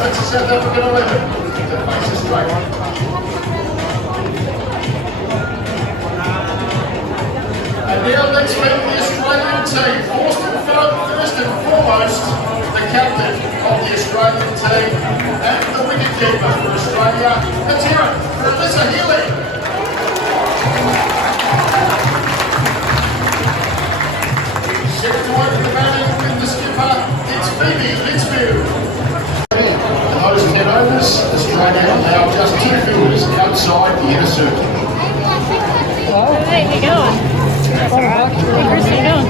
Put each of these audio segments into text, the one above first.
That's a South African 11. That makes us great. And now let's meet the Australian team. Austin Phillip, first and foremost, the captain of the Australian team and the wicketkeeper for Australia. Let's hear it for Alyssa Healy. Set to work the batting with the skipper, it's Phoebe Linsfield. In those 10 overs, Australia allowed just 2 fielders outside the inner circle. Hey, how you going? That's all right. Hey, Chris, how you doing?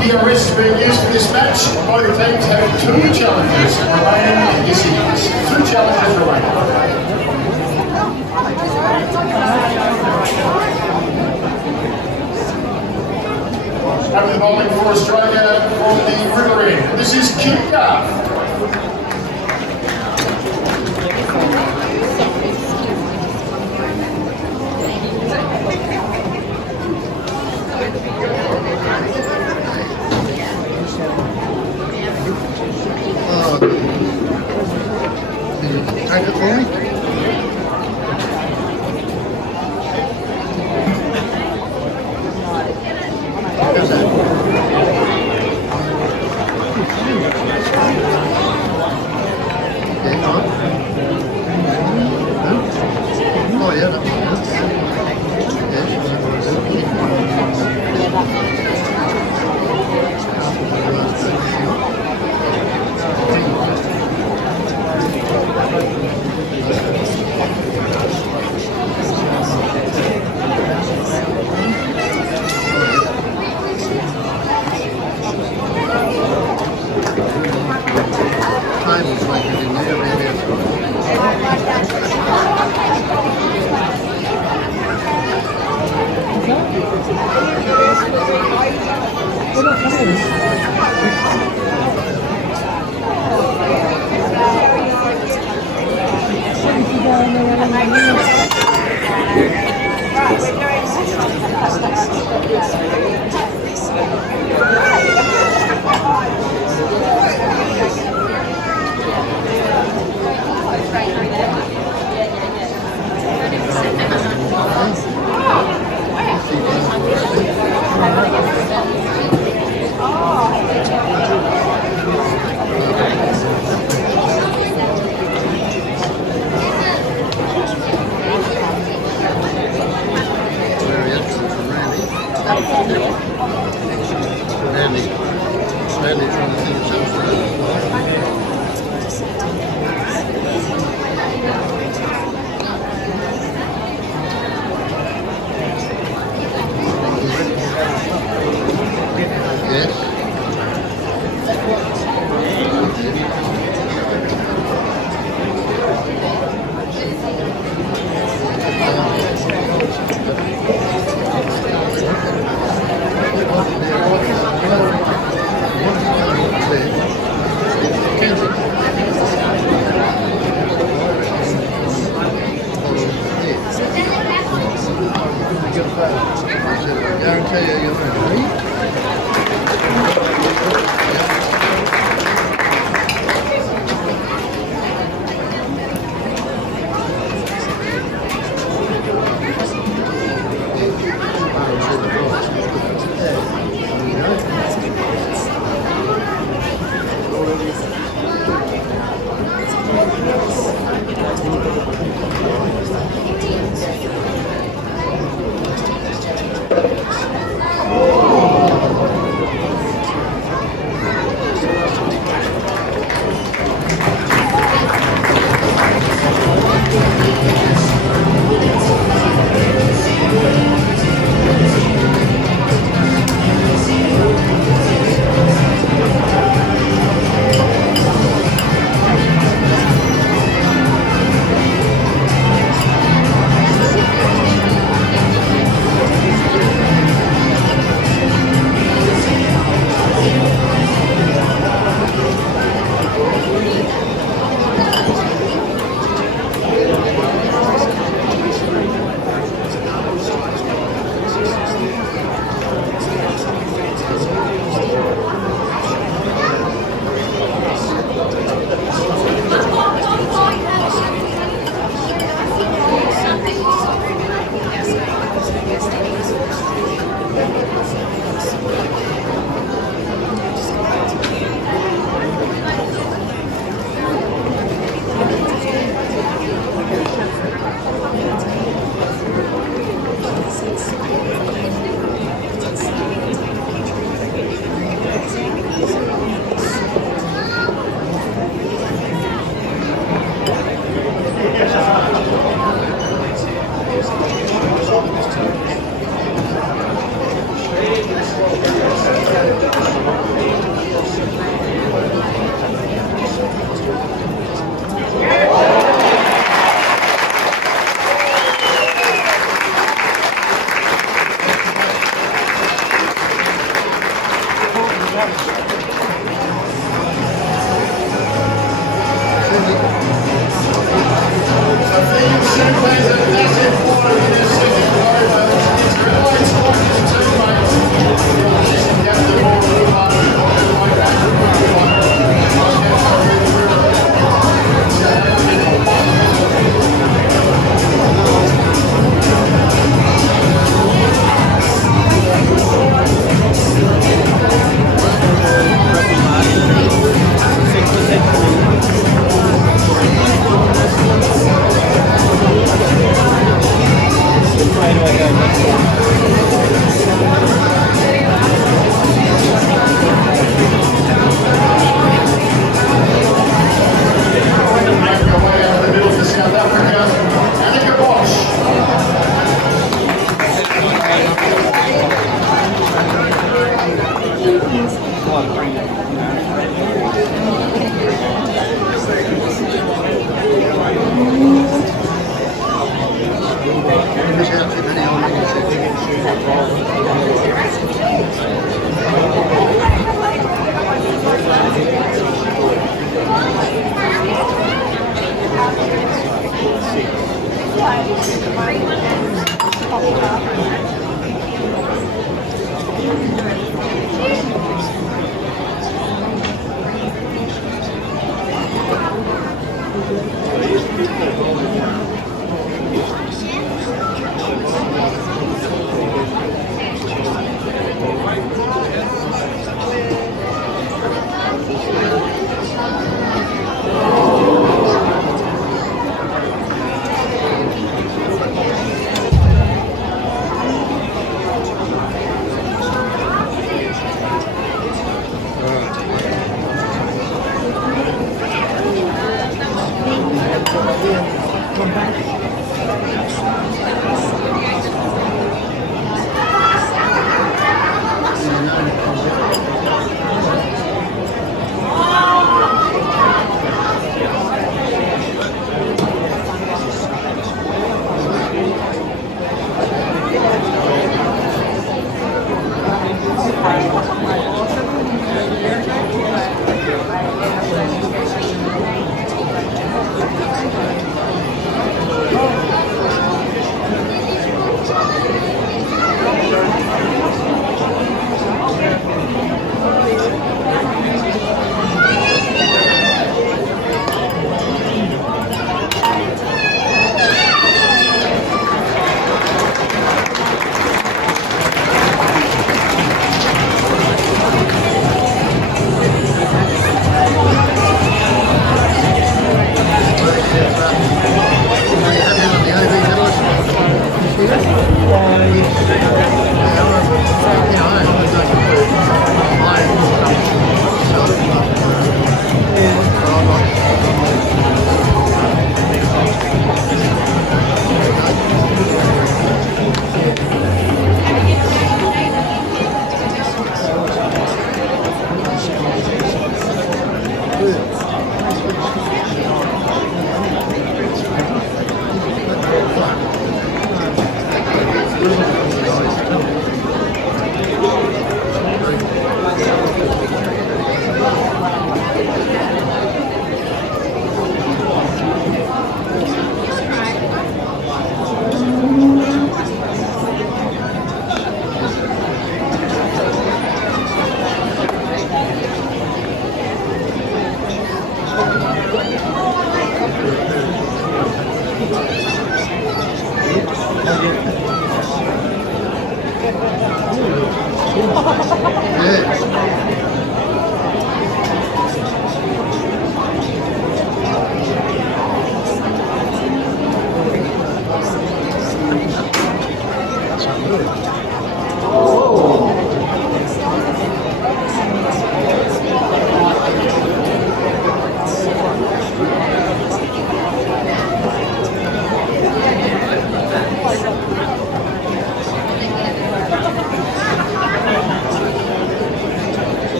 DRS is being used for this match. Both teams have 2 challenges remaining in this innings. 2 challenges remaining. Over the bowling for Australia from the river end. This is Kim Garth. Take it for me. Oh yeah, tables like it in there,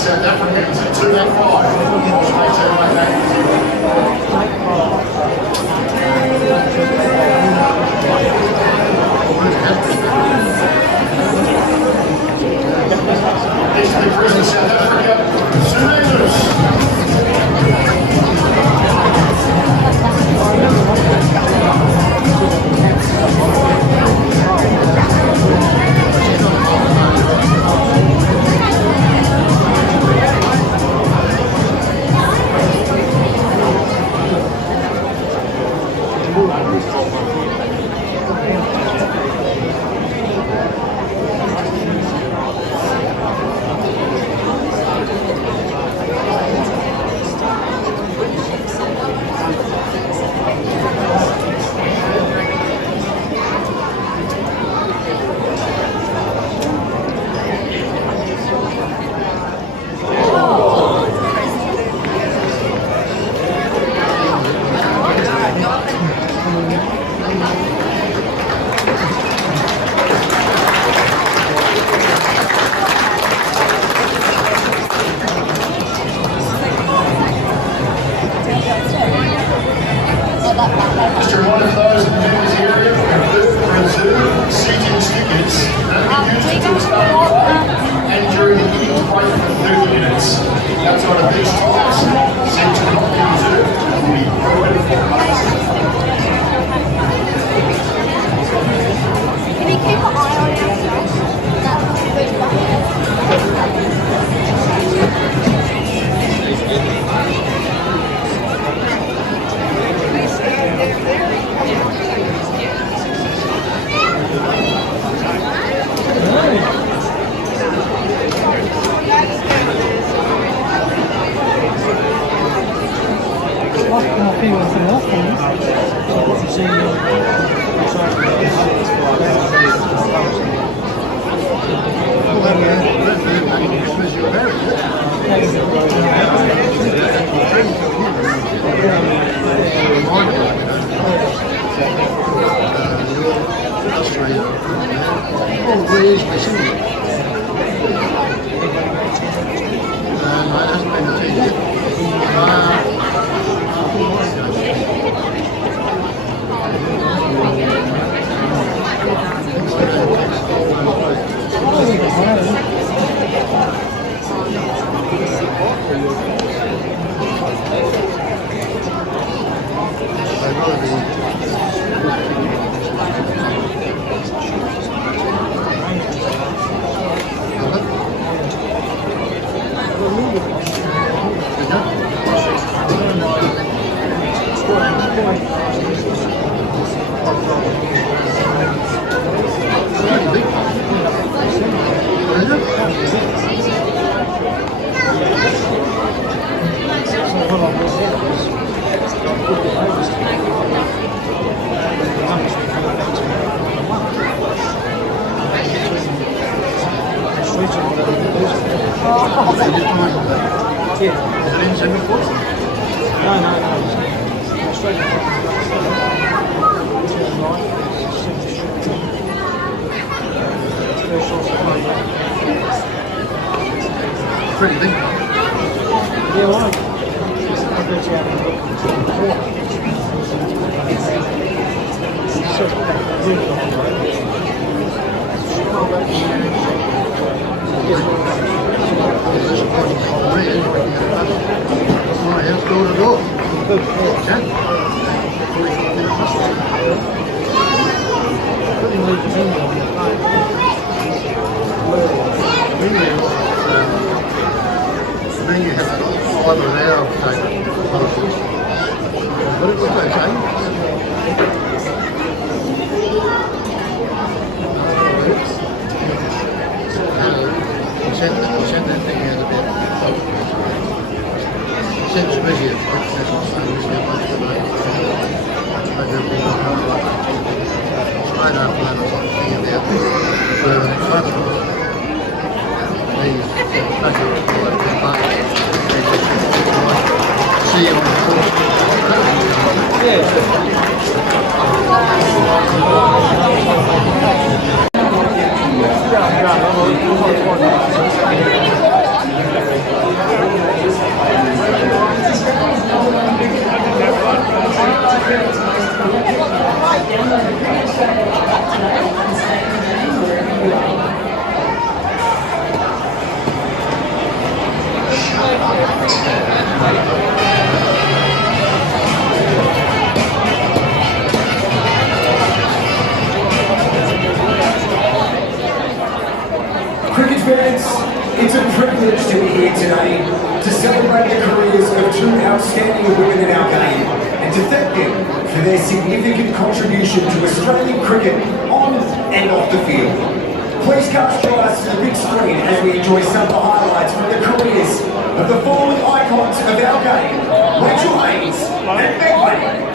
South Africans at 2-5. Next to the prison, South Africa, Sunilus. Just a reminder for those in the members area, reserve seating tickets that will be used until start of play and during the inning break for 30 minutes. Outside of these times, seats will not be reserved and will be provided for players. Can you keep an eye on yourself? Yeah. Is it in Singapore? No. Australia. Pretty big. Yeah, well, I bet you haven't looked before. Then you have 5 an hour take policies. But it was okay. We sent that thing out about. Sent to me here. That's what I'm saying. Straight after that, I was thinking about further in front of us. See you on the course. Cricket fans, it's a privilege to be here today to celebrate the careers of two outstanding women in our game and to thank them for their significant contribution to Australian cricket on and off the field. Please cast your eyes to the big screen as we enjoy some of the highlights from the careers of the fallen icons of our game, Rachel Haynes and Meg Lanning.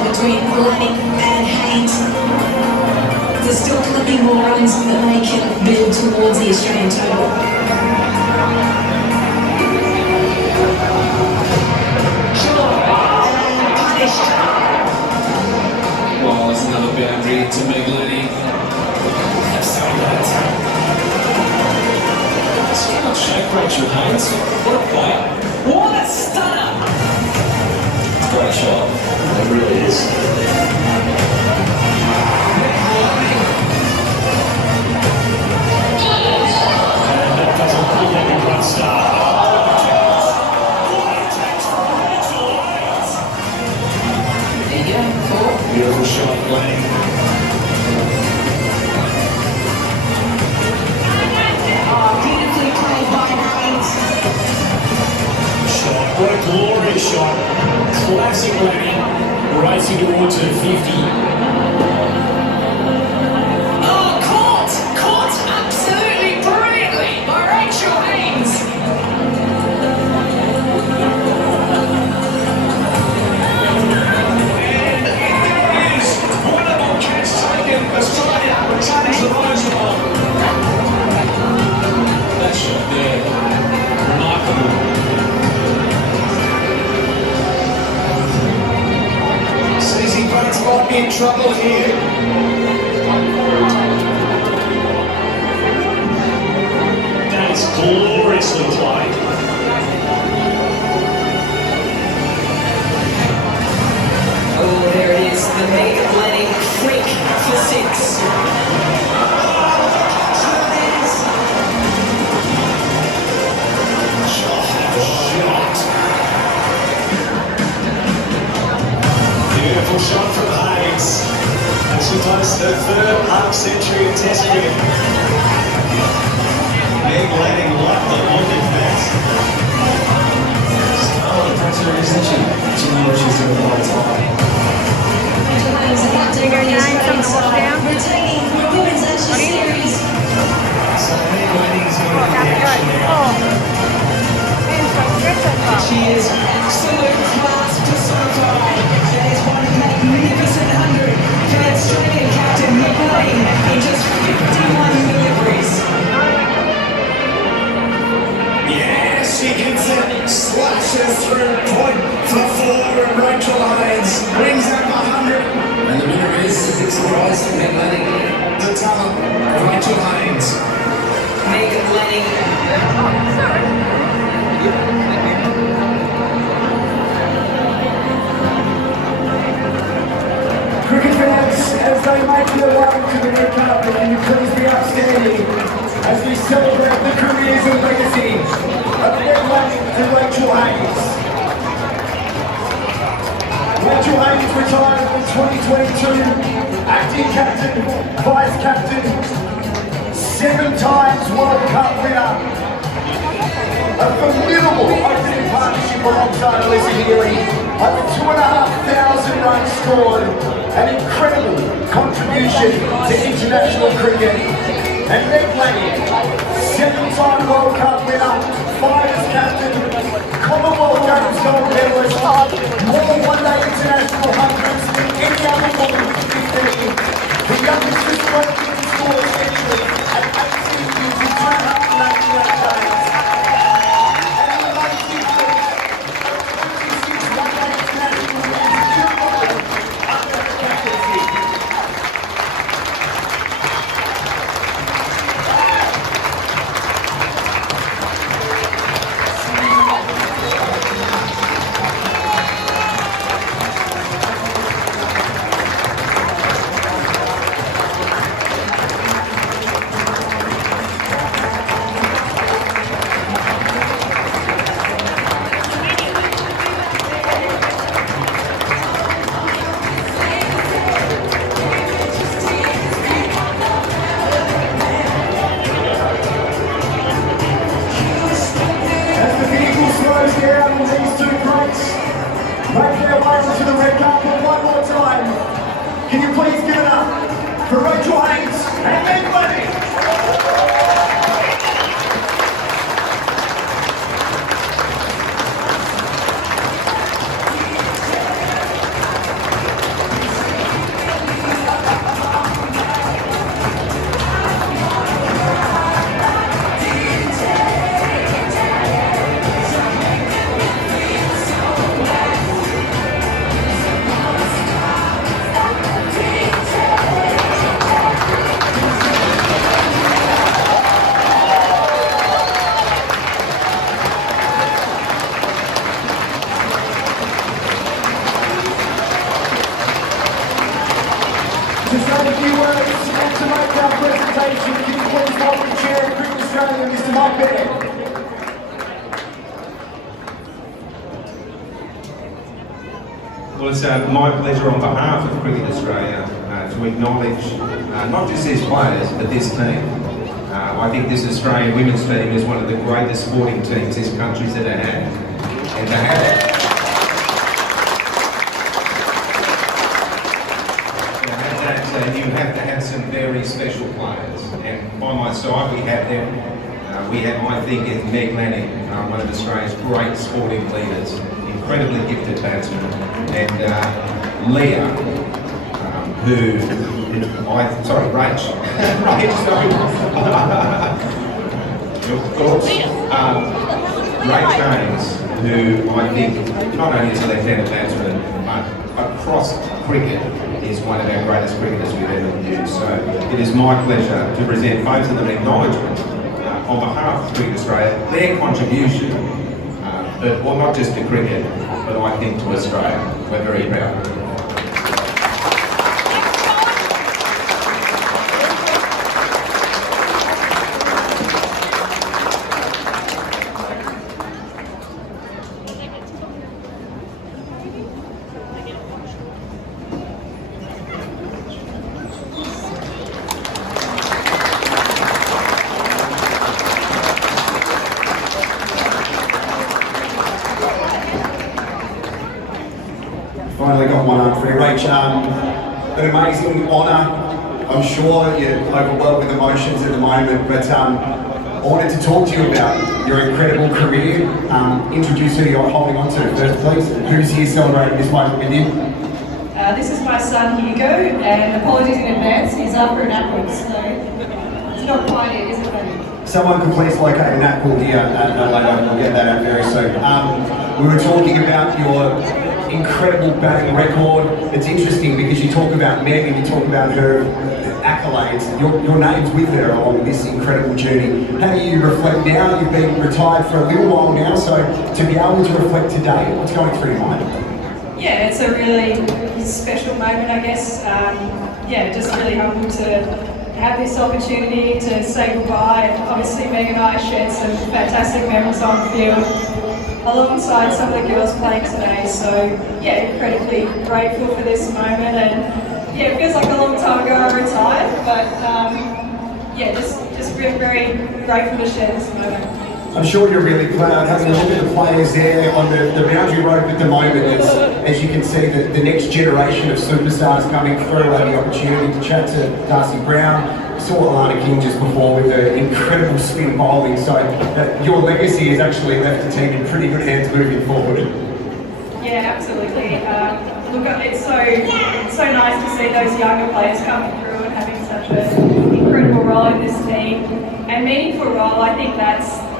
Between Lanning and Haynes. There's still plenty more runs that they can build towards the Australian total. And punished. Well, there's another boundary to Meg Lanning. Have some of that. She cannot shake Rachel Haynes. What a play. What a stunner! Great shot. It really is. Beautiful shot, Lanning. Beautifully played by Haynes. Shot, what a glorious shot. Classic Lanning, racing towards her 50. Oh, caught absolutely brilliantly by Rachel Haynes. And there it is. Wonderful catch taken. Australia retains the most one. That shot there, remarkable. Susie Bates might be in trouble here. That is gloriously played. Oh, there it is. The Meg Lanning freak for 6. Beautiful shot from Haynes. And she posts her third half-century in Test cricket. Meg Lanning like the longing bat. Oh, the pressure, isn't she? She knows she's doing the right time. Retaining the Women's Ashes Series. So Meg Lanning's got the action now. Oh. prize for Meg Lanning, the talent of Rachel Haynes. Meg Lanning. Cricket fans, as they make their way to the red carpet, can you please be outstanding as we celebrate the careers and legacy of Meg Lanning and Rachel Haynes. Rachel Haynes retired in 2022, acting captain, vice captain, 7 times World Cup winner. A formidable opening partnership alongside Alyssa Healy, over 2,500 runs scored, an incredible contribution to international cricket. And Meg Lanning, 7-time World Cup winner, 5 as captain, Commonwealth Games gold medalist, more one-day international hundreds than any other woman with 15, the youngest to score a century at 18 years and 288 days. Can you please give it up for Rachel Haynes and Meg Lanning? To say a few words and to make our presentation, can you please welcome Chair of Cricket Australia, Mr. Mike Bennett. Well, it's my pleasure on behalf of Cricket Australia to acknowledge not just these players, but this team. I think this Australian women's team is one of the greatest sporting teams this country's ever had. And to have you have to have some very special players, and by my side we have them. We have, I think, Meg Lanning, one of Australia's great sporting leaders, incredibly gifted batsman, and Leah, Rach, of course, Rach Haynes, who I think not only is a left-handed batsman, but across cricket is one of our greatest cricketers we've ever used. So it is my pleasure to present both of them acknowledgement on behalf of Cricket Australia, their contribution, but well, not just to cricket, but I think to Australia. We're very proud. Finally got one up for you, Rach. An amazing honour. I'm sure you're overwhelmed with emotions at the moment, but I wanted to talk to you about your incredible career. Introduce who you're holding on to first, please. Who's here celebrating this moment with you? This is my son Hugo, and apologies in advance, he's after an apple, so it's not quite it, is it, buddy? Someone could please locate an apple here at Adelaide. We'll get that out very soon. We were talking about your incredible batting record. It's interesting because you talk about Meg and you talk about her accolades. Your name's with her along this incredible journey. How do you reflect now? You've been retired for a little while now, so to be able to reflect today, what's going through your mind? Yeah, it's a really special moment, I guess. Yeah, just really humbled to have this opportunity to say goodbye. Obviously, Meg and I shared some fantastic memories on the field alongside some of the girls playing today. So, yeah, incredibly grateful for this moment. And yeah, it feels like a long time ago I retired, but yeah, just really very grateful to share this moment. I'm sure you're really proud having a look at the players there on the boundary rope at the moment. As you can see, the next generation of superstars coming through. I had the opportunity to chat to Darcy Brown. We saw Alana King just before with her incredible spin bowling. So your legacy has actually left the team in pretty good hands moving forward. Yeah, absolutely. Look, it's so nice to see those younger players coming through and having such an incredible role in this team and meaningful role. I think that's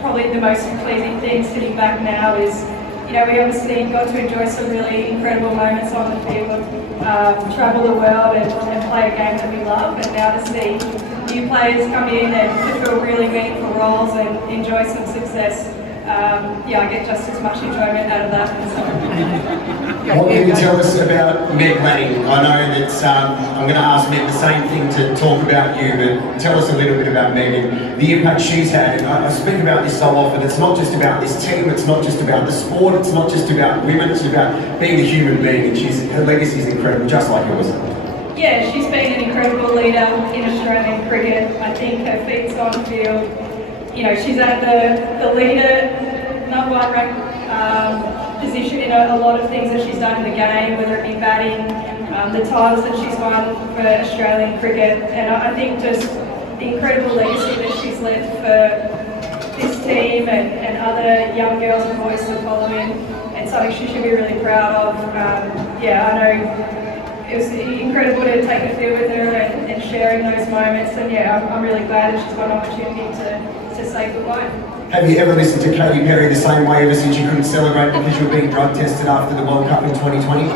probably the most pleasing thing sitting back now is, you know, we obviously got to enjoy some really incredible moments on the field, travel the world and play a game that we love, and now to see new players come in and to fill really meaningful roles and enjoy some success. Yeah, I get just as much enjoyment out of that. So. What can you tell us about Meg Lanning? I know that I'm going to ask Meg the same thing to talk about you, but tell us a little bit about Meg and the impact she's had. And I speak about this so often. It's not just about this team, it's not just about the sport, it's not just about women, it's about being a human being, and her legacy is incredible, just like yours. Yeah, she's been an incredible leader in Australian cricket. I think her feet's on field. You know, she's at the leader, number one ranked position in a lot of things that she's done in the game, whether it be batting, the titles that she's won for Australian cricket, and I think just the incredible legacy that she's left for this team and other young girls and boys to follow in, and something she should be really proud of. Yeah, I know it was incredible to take the field with her and sharing those moments, and yeah, I'm really glad that she's got an opportunity to say goodbye. Have you ever listened to Katy Perry the same way ever since you couldn't celebrate because you were being drug tested after the World Cup in 2020?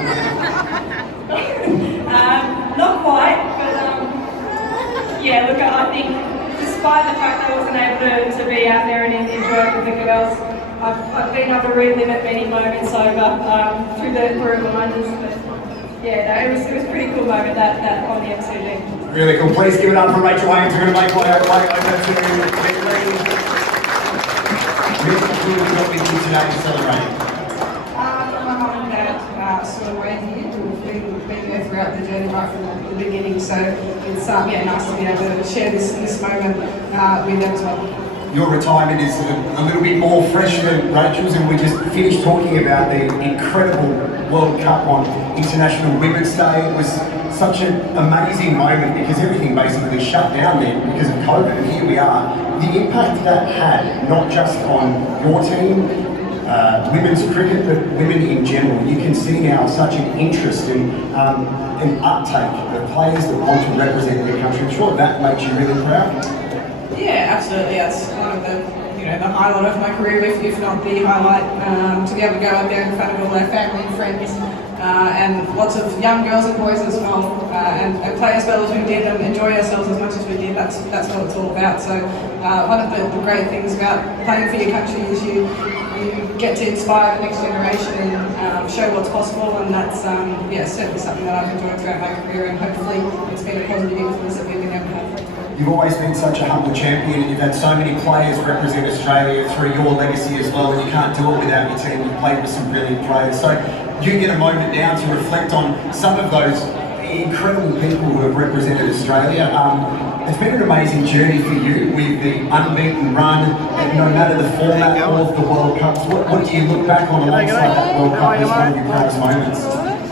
Not quite, but yeah, look, I think despite the fact that I wasn't able to be out there and enjoy it with the girls, I've been able to relive many moments over through the reminders. But yeah, no, it was a pretty cool moment that on the MCG. Really cool. Please give it up for Rachel Haynes. We're going to make way over to Meg Lanning. What we do today to celebrate? My mum and dad sort of way here. We've been there throughout the journey right from the beginning, so it's yeah, nice to be able to share this moment with them as well. Your retirement is a little bit more fresh than Rachel's, and we just finished talking about the incredible World Cup on International Women's Day. It was such an amazing moment because everything basically shut down then because of COVID, and here we are. The impact that had, not just on your team, women's cricket, but women in general. You can see now such an interest in an uptake of players that want to represent their country. I'm sure that makes you really proud. Yeah, absolutely. That's one of the the highlight of my career, if not the highlight. To be able to go out there in front of all our family and friends, and lots of young girls and boys as well, and play as well as we did and enjoy ourselves as much as we did. That's what it's all about. So one of the great things about playing for your country is you get to inspire the next generation and show what's possible, and that's yeah, certainly something that I've enjoyed throughout my career, and hopefully it's been a positive influence that we've been able to have. You've always been such a humble champion, and you've had so many players represent Australia through your legacy as well, and you can't do it without your team. You've played with some brilliant players. So you get a moment now to reflect on some of those incredible people who have represented Australia. It's been an amazing journey for you with the unbeaten run, and no matter the format of the World Cups. What do you look back on alongside that World Cup as one of your proudest moments?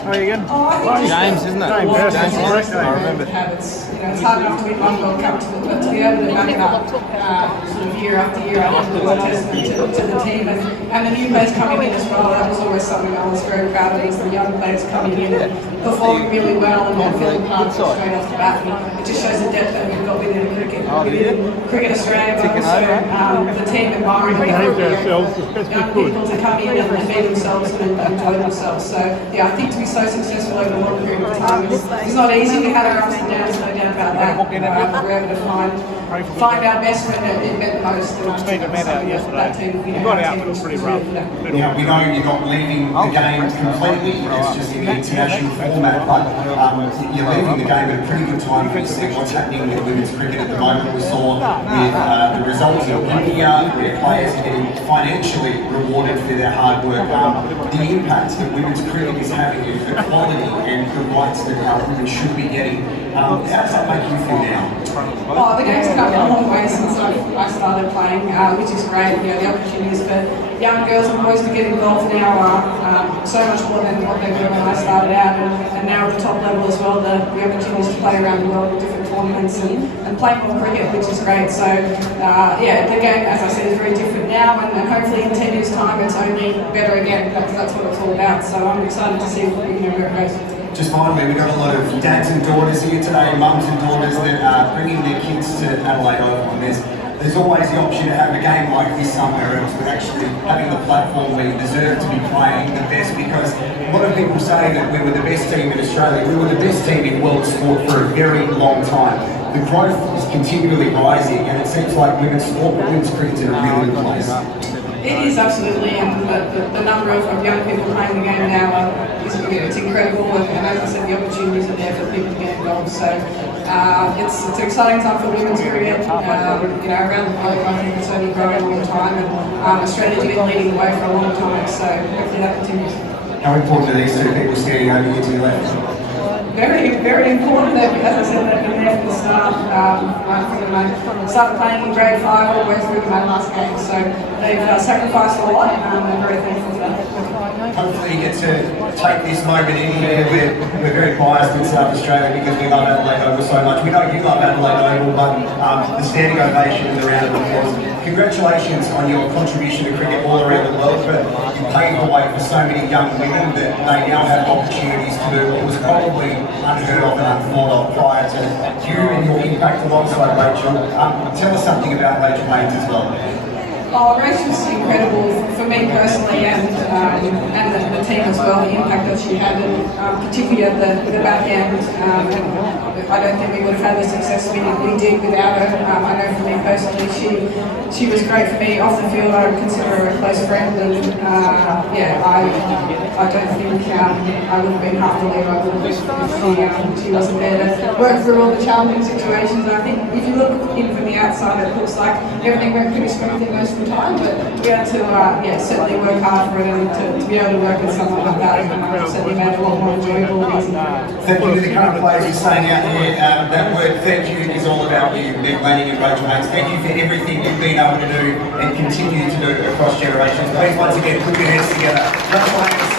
How are you again? Oh, I think James, isn't it? James, I remember. Habits. You know, it's hard enough to win one World Cup, but to be able to back it up sort of year after year, I think was a testament to the team and the new players coming in as well. That was always something I was very proud of. Is the young players coming in, performing really well, and feeling part of it straight off the bat. And it just shows the depth that we've got within cricket, Cricket Australia, but also the team environment. Young people to come in and be themselves and enjoy themselves. So yeah, I think to be so successful over a long period of time, it's not easy. We had our ups and downs, no doubt about that. We're able to find our best when it meant most. That team, got out, but it was pretty rough. Now, we know you're not leaving the game completely, it's just in the international format, but you're leaving the game at a pretty good time if you see what's happening with women's cricket at the moment. We saw with the results in India, where players are getting financially rewarded for their hard work. The impact that women's cricket is having, the quality and the rights that women should be getting. How does that make you feel now? Oh, the game's come a long way since I started playing, which is great. You know, the opportunities for young girls and boys to get involved now are so much more than what they were when I started out, and now at the top level as well, the opportunities to play around the world in different tournaments and play more cricket, which is great. So yeah, the game, as I said, is very different now, and hopefully in 10 years' time it's only better again. That's what it's all about. So I'm excited to see where it goes. Just finally, we've got a lot of dads and daughters here today, mums and daughters that are bringing their kids to Adelaide Oval, and there's always the option to have a game like this somewhere else, but actually having the platform where you deserve to be playing the best, because a lot of people say that we were the best team in Australia, we were the best team in world sport for a very long time. The growth is continually rising, and it seems like women's sport, women's cricket's in a really good place. It is absolutely, and the number of young people playing the game now it's incredible, and as I said, the opportunities are there for people to get involved. So it's an exciting time for women's cricket. You know, around the globe, I think it's only growing all the time, and Australia's been leading the way for a long time. So hopefully that continues. How important are these two people standing over here to your left? Very, very important. As I said, they've been there from the start. I started playing in grade 5 all the way through to my last game, so they've sacrificed a lot, and I'm very thankful for that. Hopefully you get to take this moment in here. We're very biased in South Australia because we love Adelaide Oval so much. We know you love Adelaide Oval, but the standing ovation and the round of applause. Congratulations on your contribution to cricket all around the world, but you paved the way for so many young women that they now have opportunities to do what was probably unheard of and unthought of prior to you and your impact alongside Rachel. Tell us something about Rachel Haynes as well. Oh, Rachel's incredible for me personally, and the team as well. The impact that she had, particularly at the back end. I don't think we would have had the success we did without her. I know for me personally, she was great for me off the field. I would consider her a close friend, and yeah, I don't think I would have been half the leader I would have if she wasn't there to work through all the challenging situations. And I think if you look in from the outside, it looks like everything went pretty smoothly most of the time, but we had to certainly work hard for it, and to be able to work with someone like that certainly made it a lot more enjoyable and easy. Thank you to the current players who're staying out here. That word thank you is all about you, Meg Lanning and Rachel Haynes. Thank you for everything you've been able to do and continue to do across generations. Please once again put your hands together. Rachel Haynes.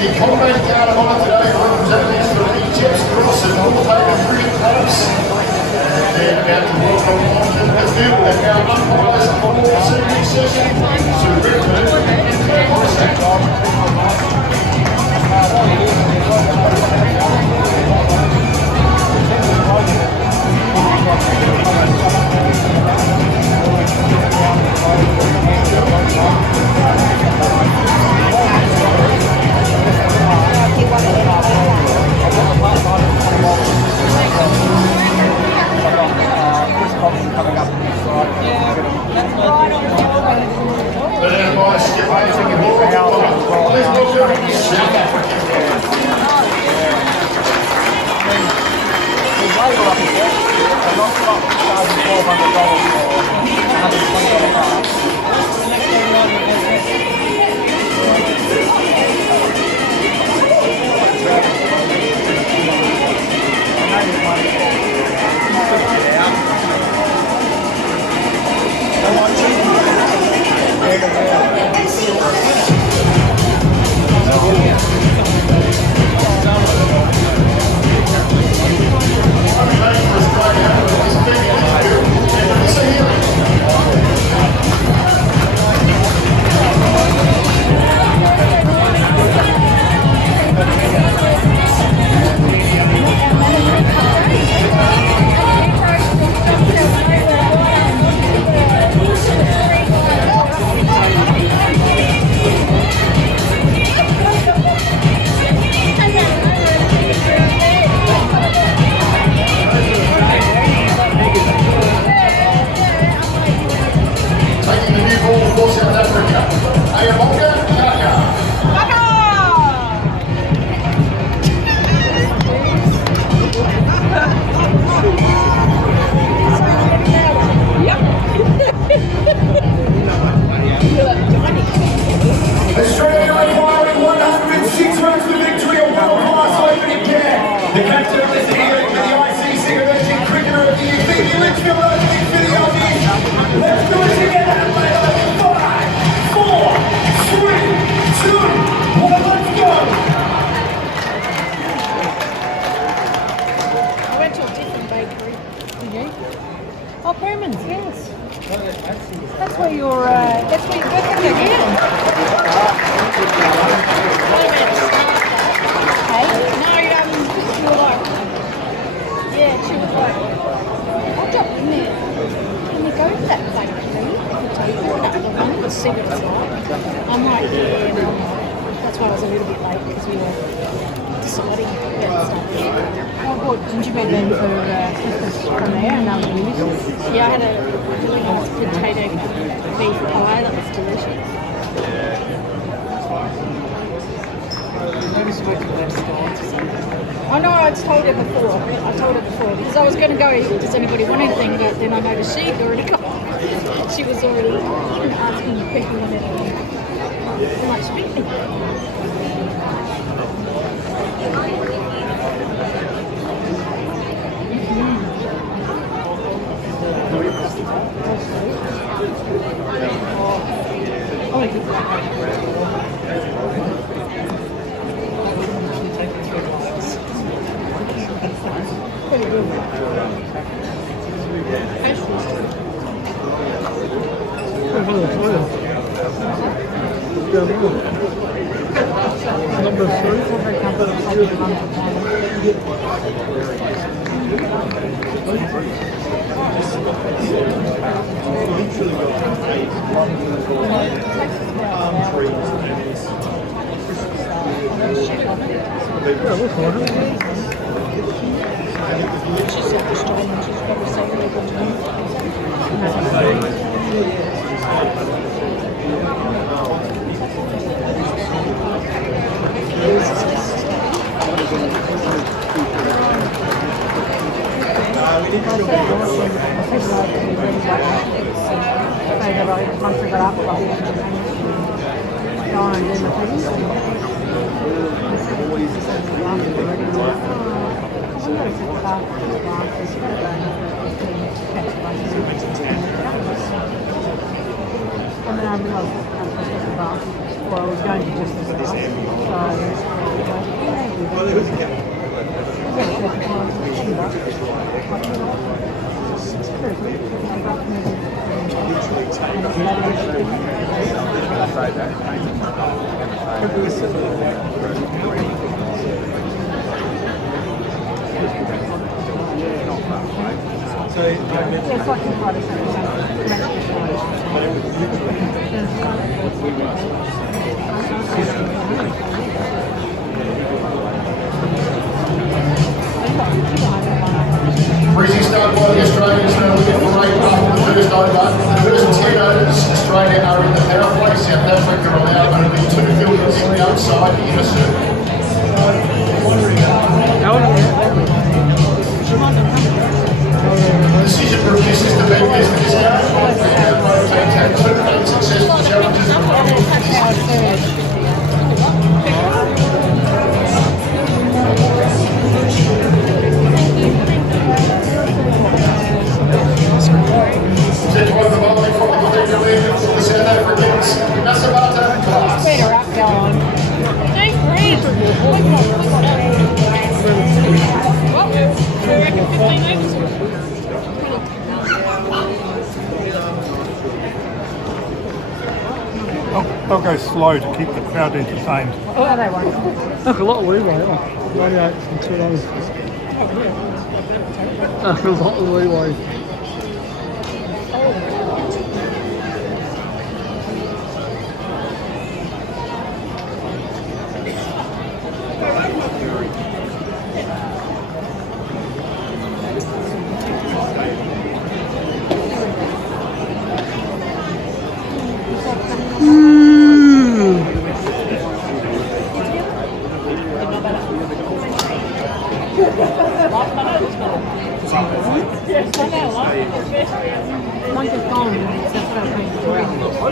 The combat down on today representatives from Egypt, Cross and North Haven Cricket Clubs. And about to welcome That's them. And now umpires for this evening session, Sir Rickman and Claire Morrison. Australia requiring 106 runs for victory, a world-class opening pair. The captain of this year for the ICC Emerging Cricketer of the Year, Phoebe Litchfield opening for the Aussies. Let's do it together, later. 5, 4, 3, 2, 1, let's go. I went to a different bakery. Did you? Oh, Perman's, yes. That's where you're, that's where you're working again. Yeah, she was like, I'll drop in there. Can we go to that bakery? Let's see what it's like. I'm like, yeah, no. That's why I was a little bit late because we were deciding about stuff. I bought gingerbread men for Christmas from there and yeah, I had a really nice potato beef pie that was delicious. I know I told her before. Because I was going to go, does anybody want anything? But then I noticed she had already got. She was already asking if people wanted how much speaking. Pretty good. Number She's Australian, she's probably saying really good to me. And then I realised I was going to just Yes, I can try Freezing start by the Australians now looking for right after the first over. The first 10 overs, Australia are in the power play. South Africa allowed only 2 fielders outside the inner circle. Decision review system being used for this game. Both teams had 2 unsuccessful challenges in a row. Set to open the bowling from the Premier League for the South Africans. Nasabata Class. Better up, go on. Don't breathe. They'll go slow to keep the crowd entertained. Oh, they won't. Look, a lot of leeway, oh. 88 and 2 days. That's a lot of leeway. Once it's gone, that's what I'm trying to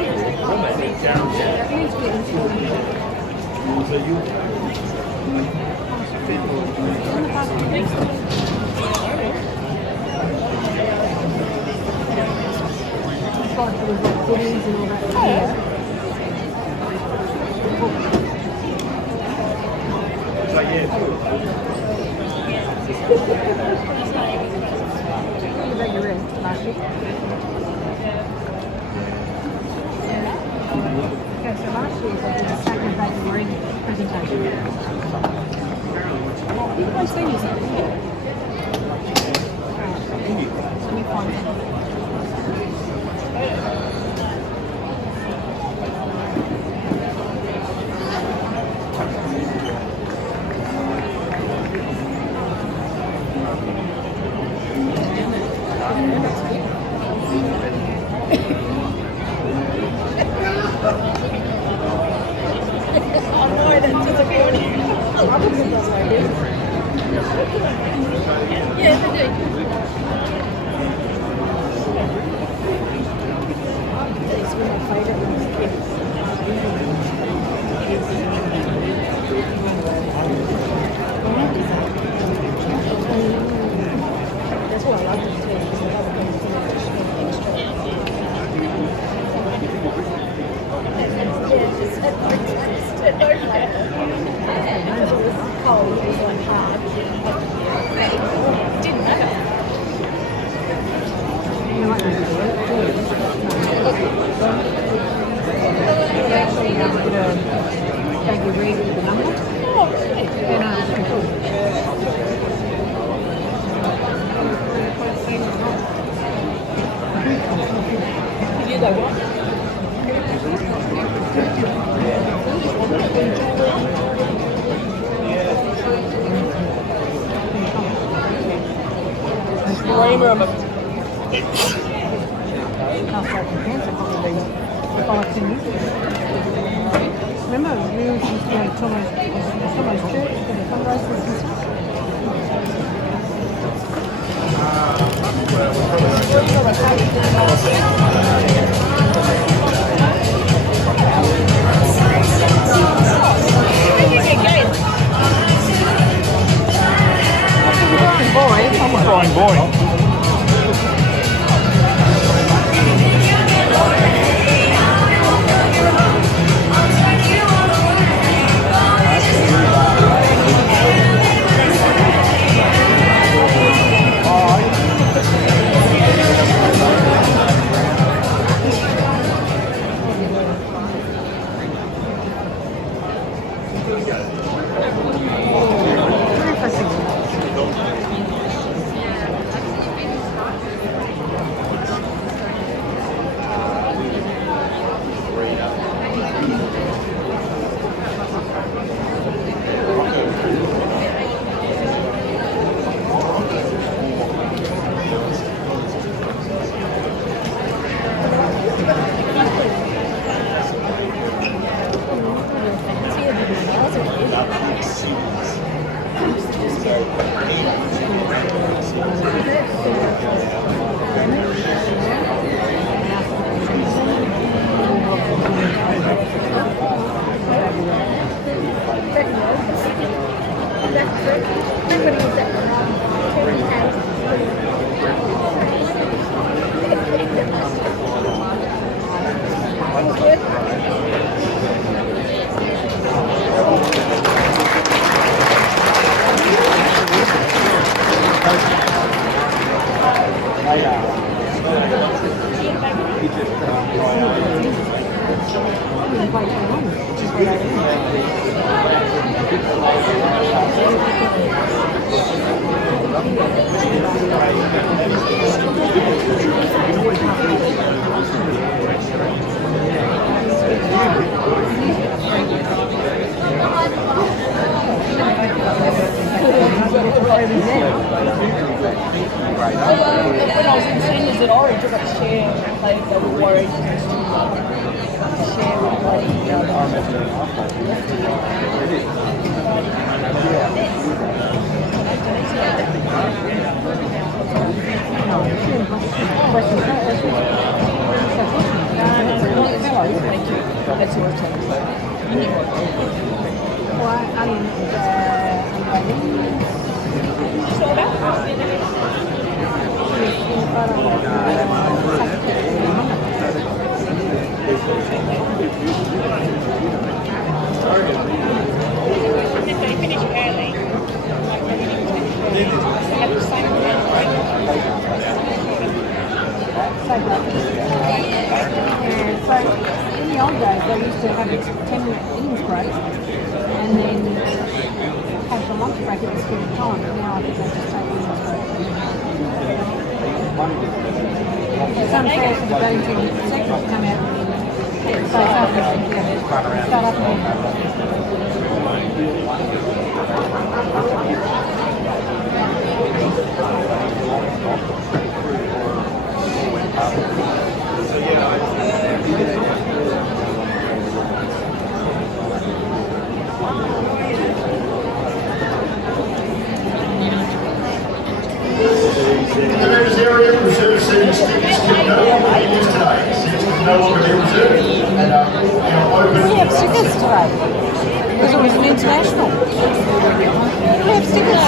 Okay, so last year I did a second back ring presentation. You guys see yourself? Let me find it. Remember, we were just going to Thomas Church for the fundraisers and stuff. I'm a crying boy. When I was in seniors at Orange, I got to share. They were worried. Share with That's your turn. So in the old days, they used to have a 10-minute innings break and then have the lunch break at the same time. But now I think they just take innings break. It's unfair for the batting team seconds to come out and start up In the members area, reserve seating tickets can no longer be used today. Seats can no longer be reserved and are open. We have stickers today because it was an international. We have stickers.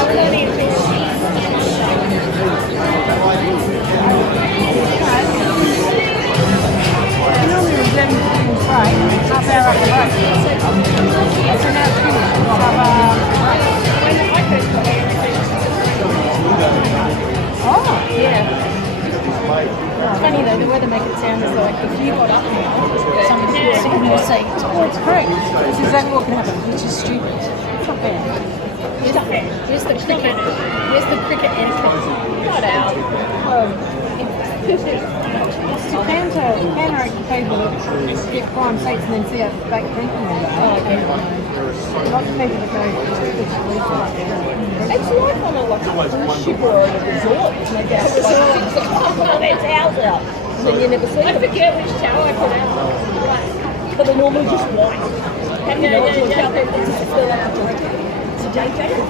Normally reserving tickets right, half hour up the road. So now it's finished. Half hour up the road. Oh, yeah. It's funny though, the weather makes it sound as though like if you got up now, somebody's sitting in your seat. Oh, it's correct. It's exactly what can happen, which is stupid. It's not fair. It's not fair. Where's the cricket? Where's the cricket etiquette? Not out. Japan are people that get prime seats and then see a fake drinking all day. Oh, okay. Lots of people that go it's like on a cruise ship or at a resort. They get their towels out. And then you never see them. I forget which towel I put out. But they're normally just white. And you know what you're out there, it's still like a drink. It's a day jacket.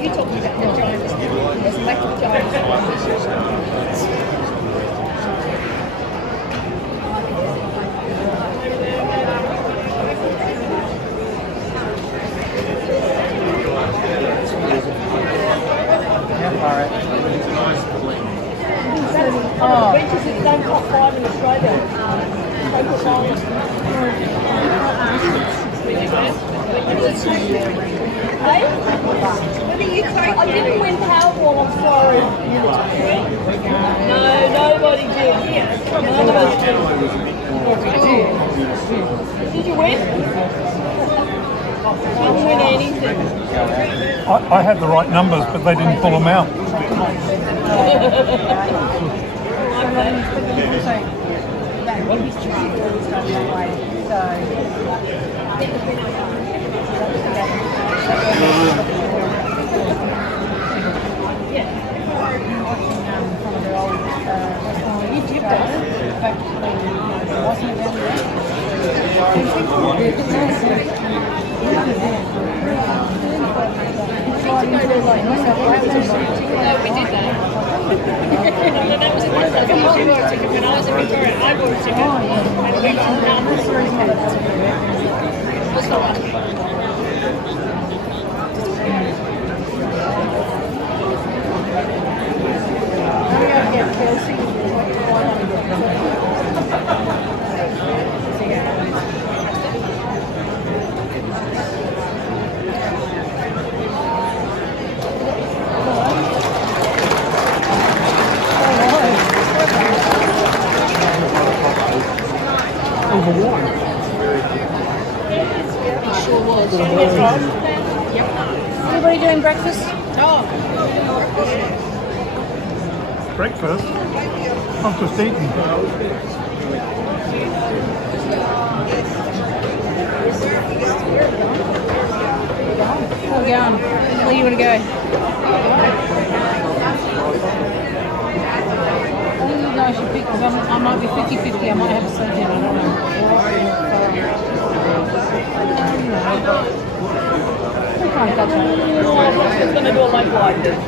You talking about the Giants. There's lack of Giants. Oh, benches is done top 5 in Australia. Total size. Hey? What do you take? I didn't win Powerball, I'm sorry. No, nobody did. Nobody did. Did you win? Didn't win anything. I had the right numbers, but they didn't pull them out. We did that. That was a good time. You bought a ticket when I was in Victoria. I bought a ticket. And we got none. That's not right. Overworn. It sure was. Yep. Everybody doing breakfast? Oh. Breakfast? I've just eaten. Where are we going? Where do you want to go? I think you guys should pick, because I might be 50-50, I might have a surgeon, I don't know. We can't catch up. It's going to do a life like this.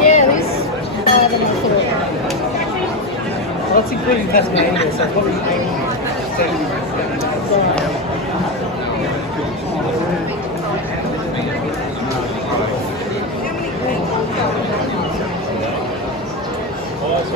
Yeah, this. Well, that's including Tasmania, so probably 80%. That's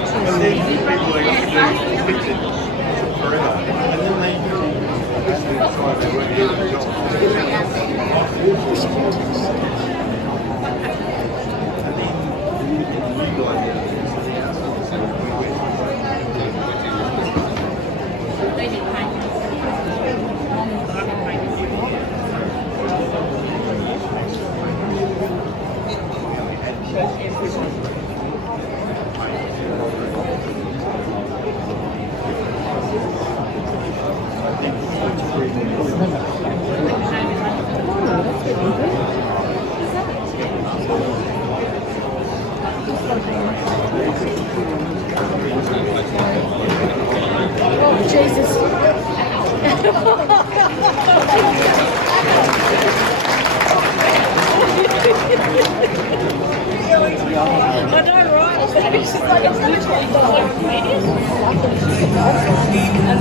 just amazing. Oh, Jesus. I know, right? It's just like, it's literally the whole comedian. And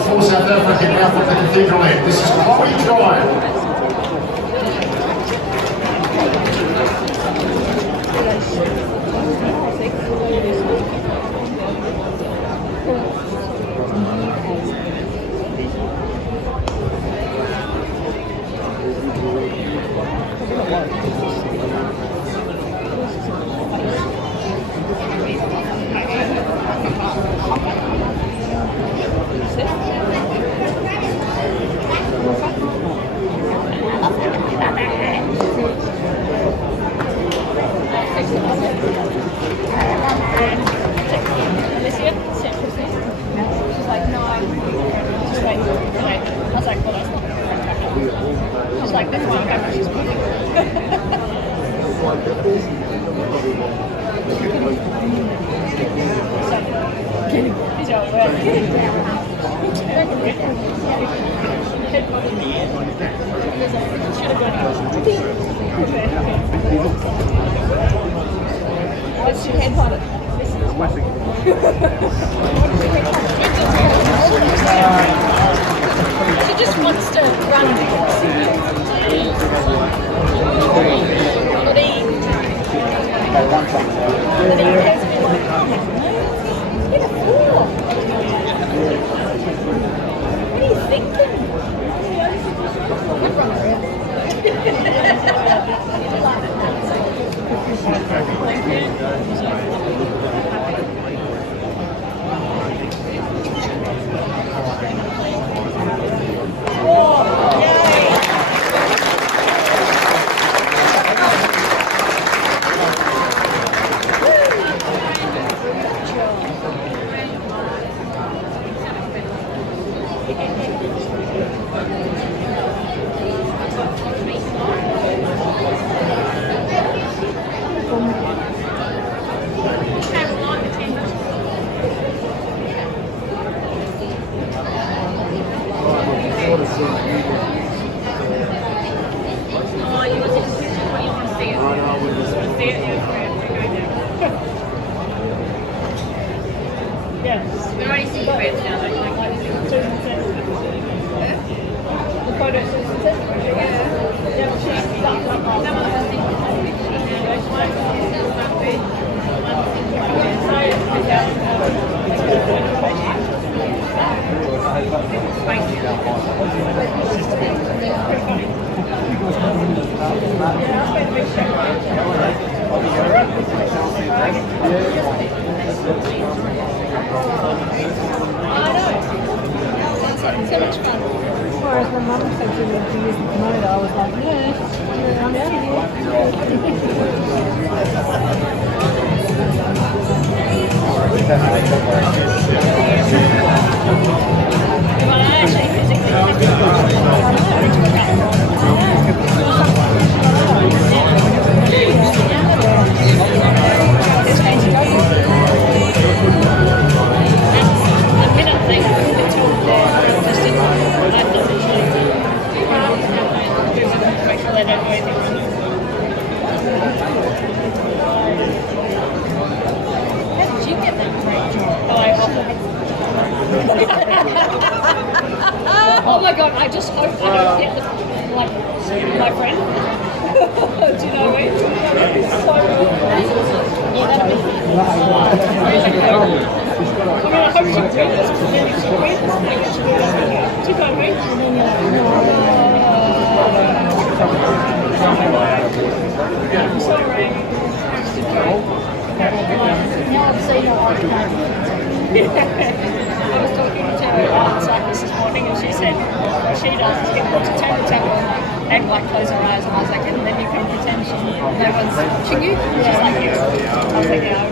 Before South Africa out of the cathedral end. This is Chloe Drive. She's like, that's why I'm happy she's cooking. He's all right. What's your head on it? She just wants to run. What are you thinking? I'd run around. We're only 6 friends now, though. The photo says so much fun. Whereas my mum said to me to use the motor, I was like, yeah, I'm out Oh my god, I just hope I don't get the, like, my friend. Do you know what I mean? So, yeah, that'd be I mean, I hope she wins, because then if she wins, I get to do that. Do you know what I mean? I'm sorry. Now I've seen her, I can't. I was talking to Cyclist this morning and she said what she does is get them to turn the tap on and like close her eyes, and I was like, and then you can pretend no one's watching you. She's like, yeah. I was like, yeah.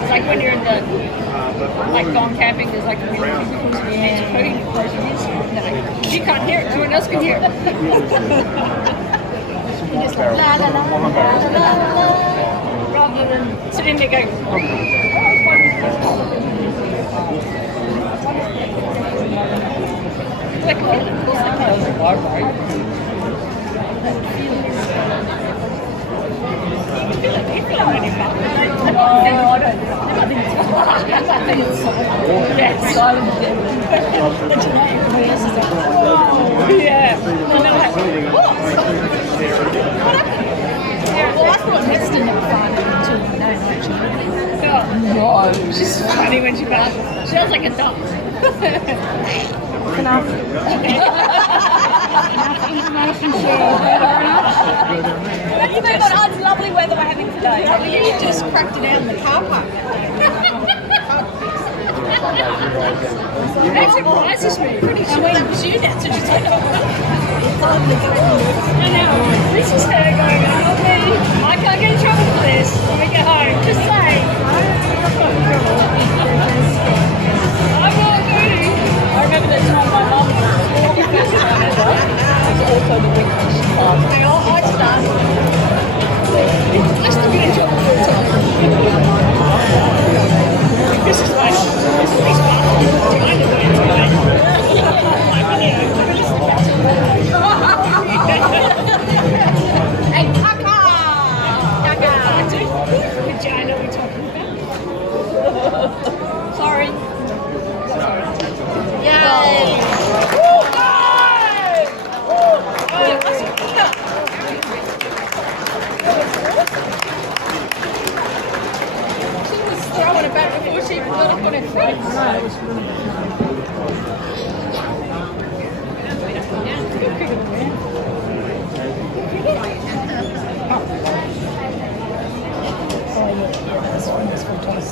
It's like when you're in the, like gone camping, there's like a million cubicles and you need to put in your close your ears. You can't hear it, no one else can hear it. You're just like, la la la la la la, rather than sitting there going, Well, I thought Hester never found it until my name, actually. no, she's funny when she passes. She sounds like a duck. Enough information shared. Oh my god, it's lovely weather we're having today. You just cracked it out in the car park. That surprises me. Pretty sure that was you, Nancy. She's like, I know. This is her going, okay, I can't get in trouble for this when we get home. Just saying. I'm not going. I remember the time my mum was the first time ever. It was also the week that she passed. They all I started. I still get in trouble for the time. This is like, this is these bastards trying to win tonight. Hey, Kaka! Kaka! Vagina we're talking about. Sorry. Yay! Woo! She was throwing it back before she even got up on her feet. It was really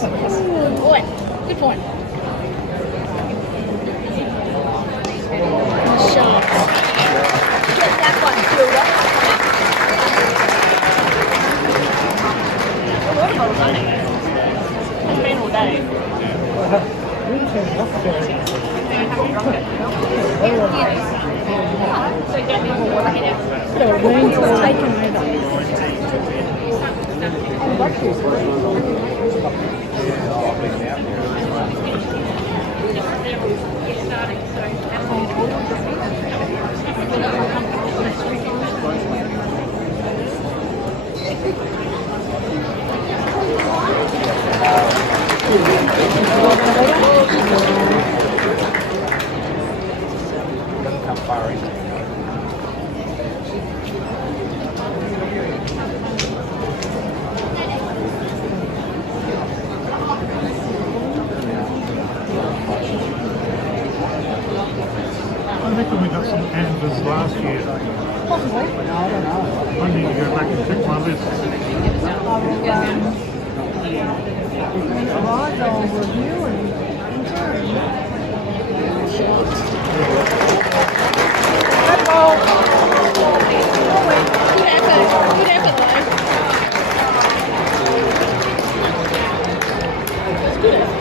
Boy, good point. Sharks. Get that one filled up. The water bottle's on it. It's been all day. So get me more water here. The rain's all taken over. reckon we got some canvas last year. Possibly. I need to go back and check my list. I will when it arrives, I'll review and enter and good goal. Good effort though. It's good effort.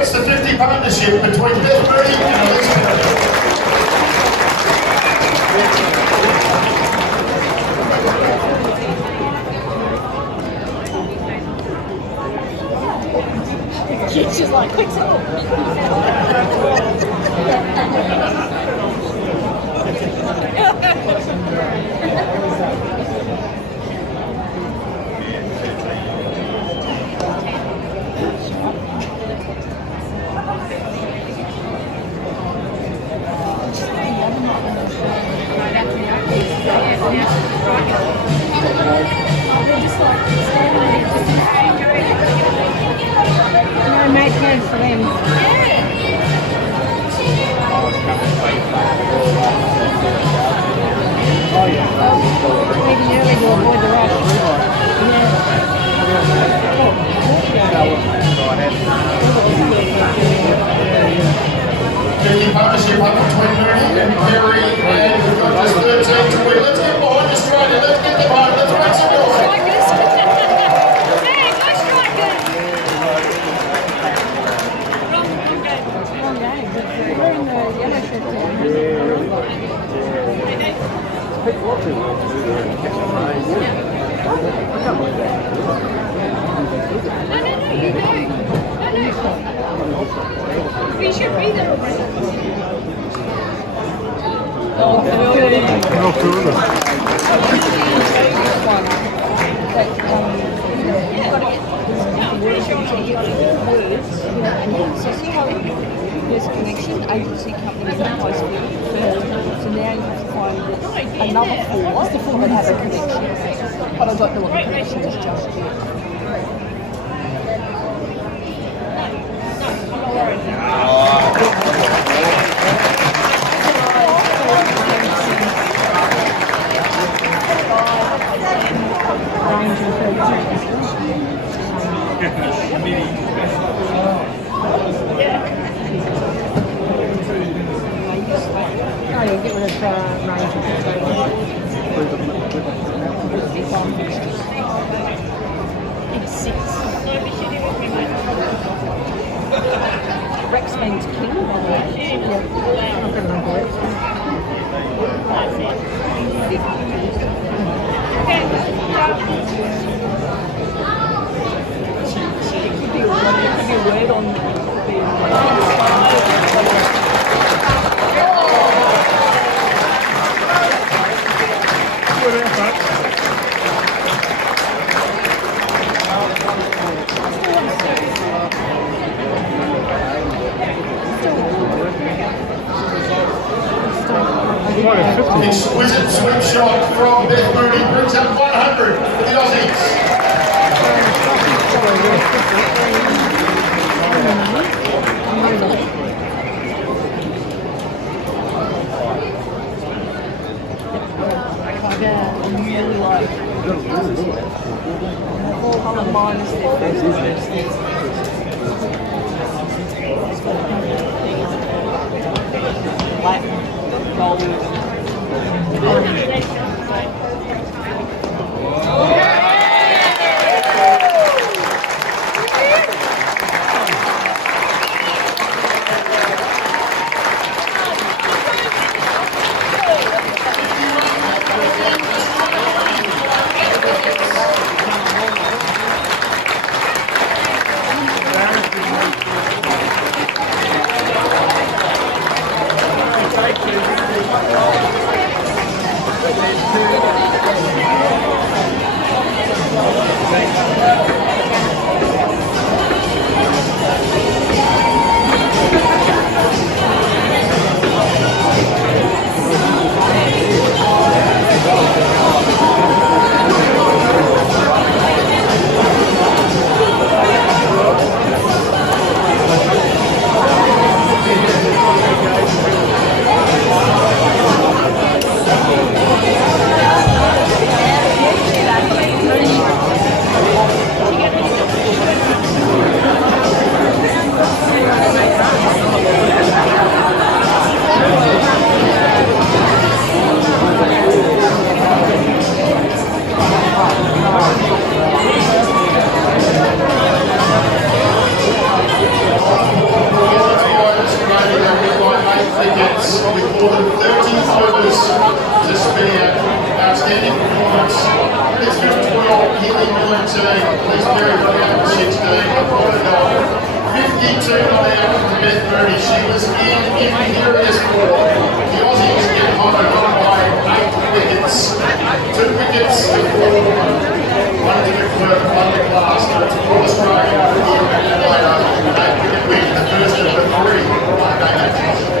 It's the 50 partnership between Beth Moody and Elizabeth. She's just like, quick stop. No, made sense for them. Leaving early to avoid the rush. Fifty partnership up between Moody and Perry, and we've got just 13 to win. Let's get behind Australia. Let's get them home. Let's make some noise. We're in the yellow shirt today. We should be there already. Not two of them. There's a connection, agency companies that close with. So now you have to find another four that have a connection. But I don't know what the connection is just yet. Oh, you get rid of range of it's 6. Rex means king. Yeah. I've got another Rex. It could be a word on it. Exquisite sweep shot from Beth Moody brings up 100 for the Aussies. I'm really like 400 minus black, gold. wickets with more than 30 overs to spare. Outstanding performance. It's been 12 Healy Miller team. Please very proud of 16. I've 52 not out from Beth Mooney. She was in imperious form. The Aussies get home by 8 wickets. 2 wickets to 4. One to Clerk, one to Glass, but it's all Australia here in Adelaide. 8 wicket win, the first of the 3 one-day matches.